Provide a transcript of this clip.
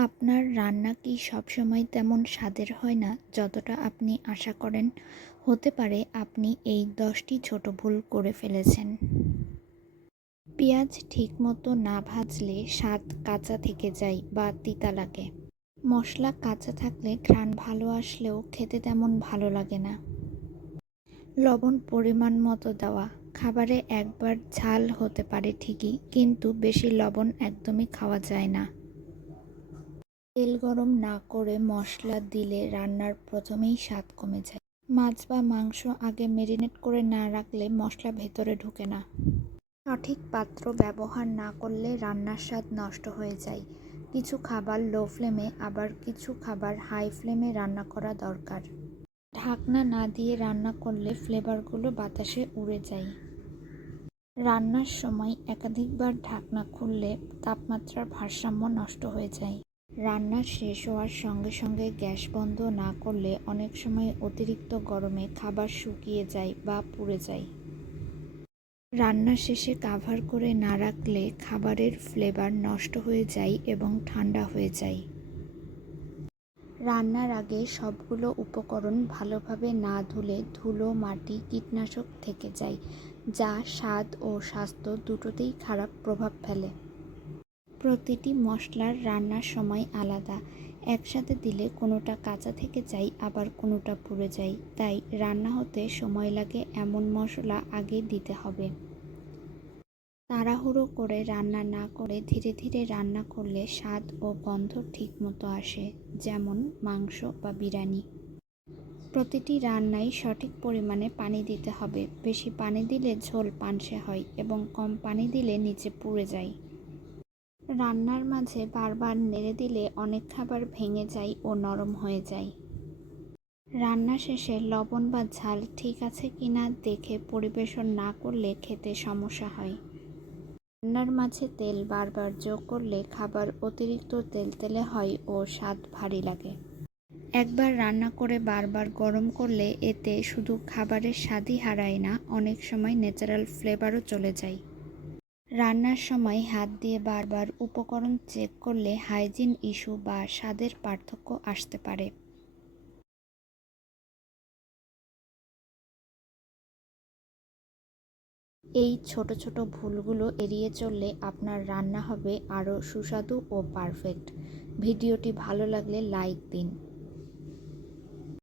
আপনার রান্না কি সবসময় তেমন স্বাদের হয় না যতটা আপনি আশা করেন? হতে পারে আপনি এই ১০টি ছোট ভুল করে ফেলেছেন। পেঁয়াজ ঠিকমতো না ভাজলে স্বাদ কাঁচা থেকে যায় বা তিতা লাগে। মশলা কাঁচা থাকলে ঘ্রাণ ভালো আসলেও খেতে তেমন ভালো লাগে না। লবণ পরিমাণ মতো দেওয়া। খাবারে একবার ঝাল হতে পারে ঠিকই, কিন্তু বেশি লবণ একদমই খাওয়া যায় না। তেল গরম না করে মশলা দিলে রান্নার প্রথমেই স্বাদ কমে যায়। মাছ বা মাংস আগে ম্যারিনেট করে না রাখলে মশলা ভেতরে ঢোকে না। সঠিক পাত্র ব্যবহার না করলে রান্নার স্বাদ নষ্ট হয়ে যায়। কিছু খাবার লো ফ্লেমে, আবার কিছু খাবার হাই ফ্লেমে রান্না করা দরকার। ঢাকনা না দিয়ে রান্না করলে ফ্লেভারগুলো বাতাসে উড়ে যায়। রান্নার সময় একাধিকবার ঢাকনা খুললে তাপমাত্রার ভারসাম্য নষ্ট হয়ে যায়। রান্না শেষ হওয়ার সঙ্গে সঙ্গে গ্যাস বন্ধ না করলে অনেক সময় অতিরিক্ত গরমে খাবার শুকিয়ে যায় বা পুড়ে যায়। রান্না শেষে কাভার করে না রাখলে খাবারের ফ্লেভার নষ্ট হয়ে যায় এবং ঠান্ডা হয়ে যায়। রান্নার আগে সবগুলো উপকরণ ভালোভাবে না ধুলে ধুলো, মাটি, কীটনাশক থেকে যায়, যা স্বাদ ও স্বাস্থ্য দুটোতেই খারাপ প্রভাব ফেলে। প্রতিটি মশলার রান্নার সময় আলাদা। একসাথে দিলে কোনোটা কাঁচা থেকে যায়, আবার কোনোটা পুড়ে যায়। তাই রান্না হতে সময় লাগে এমন মশলা আগে দিতে হবে। তাড়াহুড়ো করে রান্না না করে ধীরে ধীরে রান্না করলে স্বাদ ও গন্ধ ঠিকমতো আসে, যেমন মাংস বা বিরিয়ানি। প্রতিটি রান্নায় সঠিক পরিমাণে পানি দিতে হবে। বেশি পানি দিলে ঝোল পানসে হয় এবং কম পানি দিলে নিচে পুড়ে যায়। রান্নার মাঝে বারবার নেড়ে দিলে অনেক খাবার ভেঙে যায় ও নরম হয়ে যায়। রান্না শেষে লবণ বা ঝাল ঠিক আছে কিনা দেখে পরিবেশন না করলে খেতে সমস্যা হয়। রান্নার মাঝে তেল বারবার যোগ করলে খাবার অতিরিক্ত তেলতেলে হয় ও স্বাদ ভারী লাগে। একবার রান্না করে বারবার গরম করলে এতে শুধু খাবারের স্বাদই হারায় না, অনেক সময় ন্যাচারাল ফ্লেভারও চলে যায়। রান্নার সময় হাত দিয়ে বারবার উপকরণ চেক করলে হাইজিন ইস্যু বা স্বাদের পার্থক্য আসতে পারে। এই ছোট ছোট ভুলগুলো এড়িয়ে চললে আপনার রান্না হবে আরও সুস্বাদু ও পারফেক্ট। ভিডিওটি ভালো লাগলে লাইক দিন।